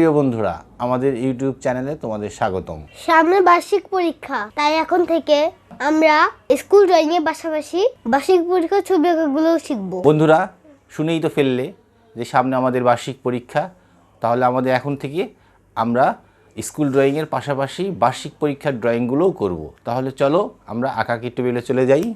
প্রিয় বন্ধুরা, আমাদের ইউটিউব চ্যানেলে তোমাদের স্বাগতম। সামনে বার্ষিক পরীক্ষা, তাই এখন থেকে আমরা স্কুল ড্রয়িং এর পাশাপাশি বার্ষিক পরীক্ষার ছবি আঁকাগুলোও শিখব। বন্ধুরা, শুনেই তো ফেললে যে সামনে আমাদের বার্ষিক পরীক্ষা, তাহলে আমাদের এখন থেকে আমরা স্কুল ড্রয়িংয়ের পাশাপাশি বার্ষিক পরীক্ষার ড্রয়িংগুলোও করব। তাহলে চলো আমরা আঁকাকির টেবিলে চলে যাই।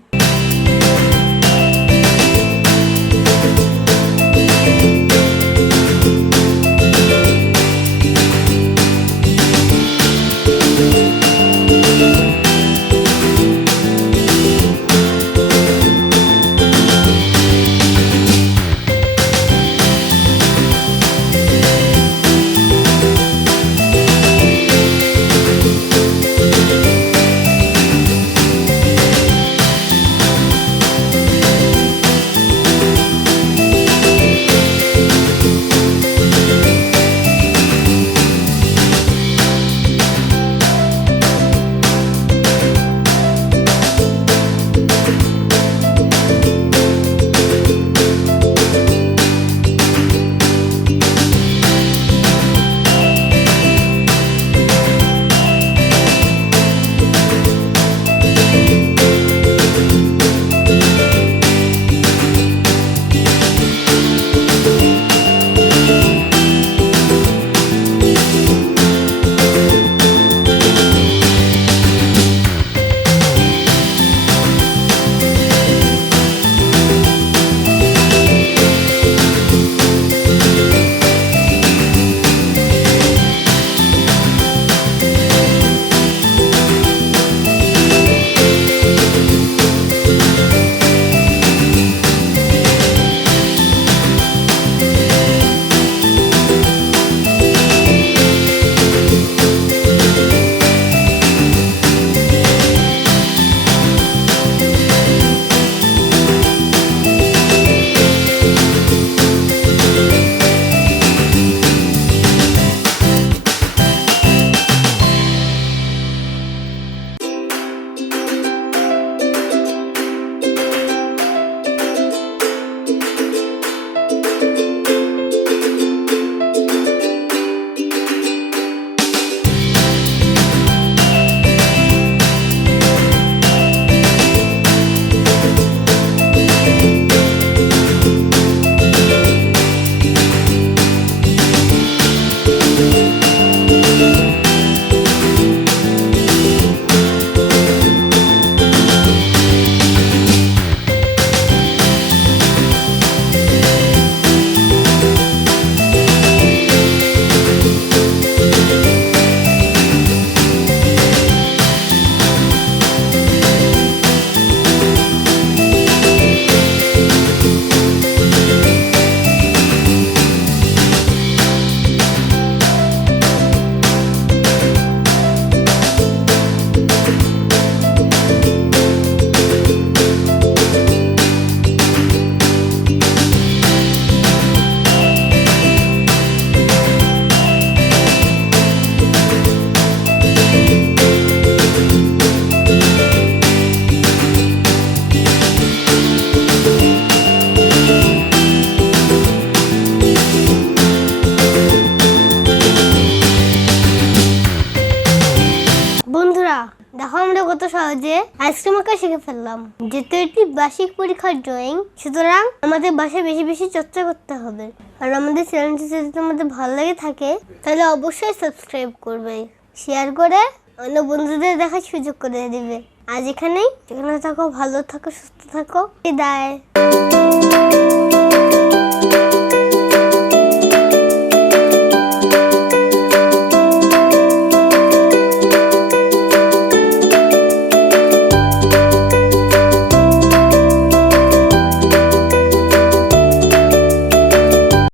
দেখো আমরা কত সহজে আইসক্রিম আঁকা শিখে ফেললাম। যেহেতু এটি বার্ষিক পরীক্ষার ড্রয়িং, সুতরাং আমাদের বাসায় বেশি বেশি চর্চা করতে হবে। আর আমাদের চ্যানেলটি যদি তোমাদের ভালো লাগে থাকে তাহলে অবশ্যই সাবস্ক্রাইব করবে, শেয়ার করে অন্য বন্ধুদের দেখার সুযোগ করে দিবে। আজ এখানেই, যেখানে থাকো ভালো থাকো, সুস্থ থাকো, বিদায়।